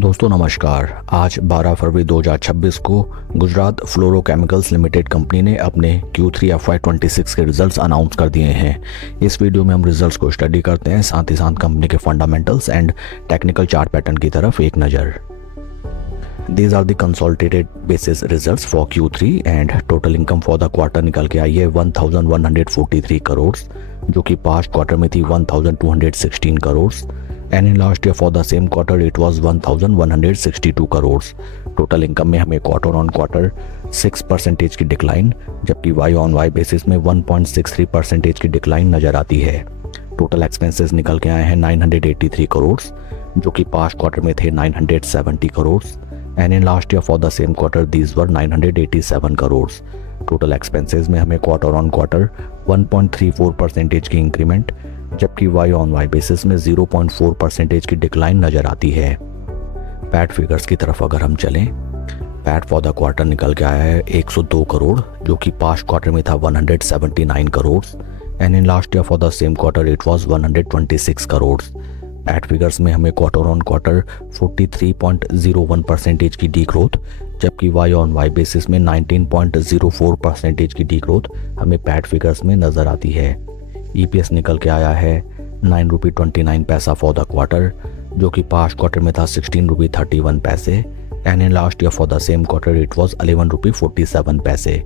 दोस्तों नमस्कार। आज 12 फरवरी 2026 को गुजरात फ्लोरोकेमिकल्स लिमिटेड कंपनी ने अपने Q3 FY26 के रिजल्ट्स अनाउंस कर दिए हैं। इस वीडियो में हम रिजल्ट्स को स्टडी करते हैं, साथ ही साथ कंपनी के fundamentals and technical chart pattern की तरफ एक नज़र। These are the consolidated basis results for Q3 and total income for the quarter निकल के आई है 1143 करोड़, जो कि पास्ट क्वार्टर में थी 1216 crore and in last year for the same quarter it was 1162 crore. Total income में हमें क्वार्टर ऑन क्वार्टर 6% की डिक्लाइन, जबकि वाई ऑन वाई बेसिस में 1.63% की डिक्लाइन नज़र आती है। टोटल एक्सपेंसेस निकल के आए हैं 983 करोड़, जो कि पास्ट क्वार्टर में थे 970 crore and in last year for the same quarter these were 987 crore. Total expenses में हमें क्वार्टर ऑन क्वार्टर 1.34% की इंक्रीमेंट, जबकि वाई ऑन वाई बेसिस में 0.4% की डिक्लाइन नज़र आती है। पैट फिगर्स की तरफ अगर हम चलें, पैट फॉर द क्वार्टर निकल के आया है 102 करोड़, जो कि पास्ट क्वार्टर में था 179 crore and in last year for the same quarter it was 126 crore. PAT figures में हमें क्वार्टर ऑन क्वार्टर 43.01% की डी ग्रोथ, जबकि वाई ऑन वाई बेसिस में 19.04% की डी ग्रोथ हमें पैट फिगर्स में नज़र आती है। ईपीएस निकल के आया है 9.29 पैसा फॉर द क्वार्टर, जो कि पास्ट क्वार्टर में था 16.31 पैसे and in last year for the same quarter it was 11.47 पैसे।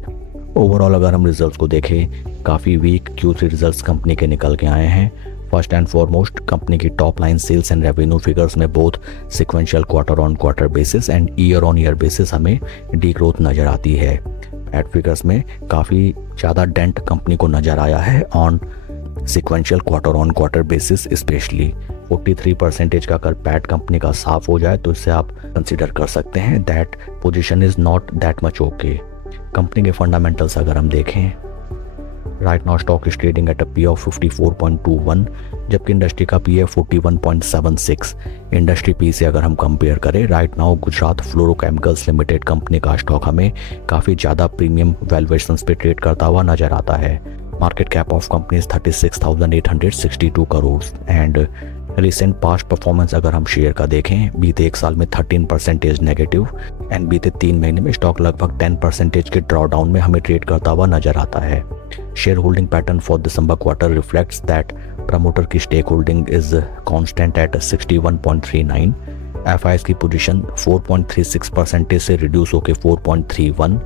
ओवरऑल अगर हम रिजल्ट्स को देखें, काफ़ी वीक Q3 रिजल्ट्स कंपनी के निकल के आए हैं। फर्स्ट एंड फॉरमोस्ट कंपनी की top line sales and revenue figures में both sequential quarter on quarter basis and year on year basis हमें डी ग्रोथ नज़र आती है। पैट फिगर्स में काफ़ी ज़्यादा डेंट कंपनी को नज़र आया है on sequential quarter on quarter basis, specially 43% का अगर पैट कंपनी का साफ हो जाए तो इससे आप कंसिडर कर सकते हैं that position is not that much okay. Company के फंडामेंटल्स अगर हम देखें, right now stock is trading at a P of 54.21, जबकि इंडस्ट्री का पी है 41.76। इंडस्ट्री पी से अगर हम कंपेयर करें, right now Gujarat fluorochemicals limited company का स्टॉक हमें काफ़ी ज़्यादा प्रीमियम वैल्यूएशंस पे ट्रेड करता हुआ नजर आता है। Market cap of company 36,862 crore and recent past performance अगर हम शेयर का देखें, बीते एक साल में 13% नेगेटिव एंड बीते 3 महीने में स्टॉक लगभग 10% के ड्रॉडाउन में हमें ट्रेड करता हुआ नजर आता है। Share holding pattern for December quarter reflects that promoter की stake holding is constant at 61.39। FIIs की पोजीशन 4.36% से रिड्यूस होकर 4.31,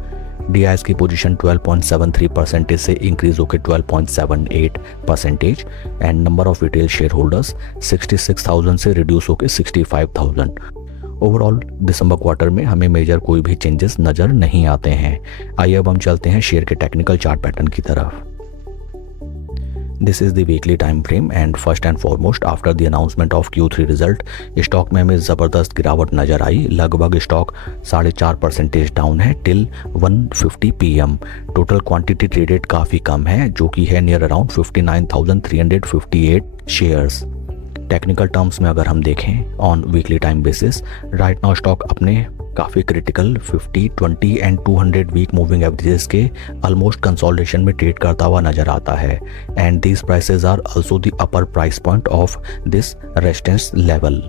डीआईएस की पोजीशन 12.73% से इंक्रीज होकर 12.78% and number of retail share holders 66,000 से रिड्यूस होकर 65,000। ओवरऑल दिसंबर क्वार्टर में हमें मेजर कोई भी चेंजेस नज़र नहीं आते हैं। आइए अब हम चलते हैं शेयर के टेक्निकल चार्ट पैटर्न की तरफ। This is the weekly time frame and first and foremost after the announcement of Q3 result stock में हमें ज़बरदस्त गिरावट नजर आई। लगभग स्टॉक 4.5% डाउन है till 1:50 PM। Total quantity traded काफ़ी कम है, जो कि है near around 59,358 shares. Technical terms में अगर हम देखें on weekly time basis, right now stock अपने काफ़ी critical 50, 20 and 200 week moving averages के ऑलमोस्ट कंसोलिडेशन में ट्रेड करता हुआ नजर आता है and these prices are also the upper price point of this resistance level.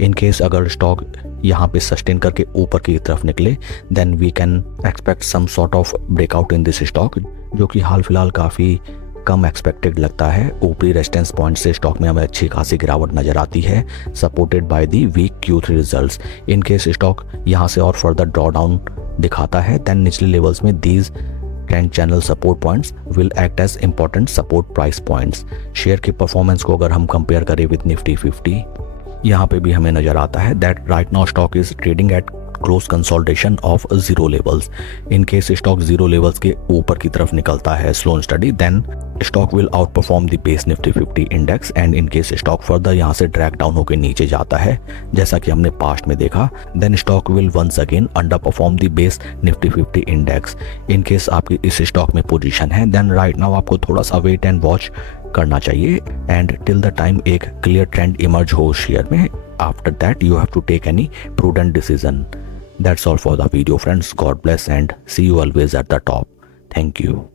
In case अगर स्टॉक यहाँ पे सस्टेन करके ऊपर की तरफ निकले, then we can expect some sort of breakout in this stock, जो कि हाल फिलहाल काफ़ी कम एक्सपेक्टेड लगता है। ऊपरी रेजिस्टेंस पॉइंट से स्टॉक में हमें अच्छी खासी गिरावट नजर आती है, supported by the weak Q3 results. In case stock यहाँ से और फर्दर ड्रॉ डाउन दिखाता है, देन निचले लेवल्स में these trend channel support points will act as important support price points. Share की परफॉर्मेंस को अगर हम कंपेयर करें विद निफ्टी 50, यहाँ पे भी हमें नजर आता है that right now stock is trading at close consolidation of zero levels. In case stock zero levels के ऊपर की तरफ निकलता है slow and steady, then stock will outperform the base Nifty 50 index and in case stock further यहाँ से drag down होकर नीचे जाता है, जैसा कि हमने पास्ट में देखा, then stock will once again underperform the base Nifty 50 index. In case आपकी इस स्टॉक में पोजीशन है, देन राइट नाउ आपको थोड़ा सा वेट एंड वॉच करना चाहिए एंड टिल द टाइम एक क्लियर ट्रेंड इमर्ज हो शेयर में, after that you have to take any prudent decision. That's all for the video friends. God bless and see you always at the top. Thank you.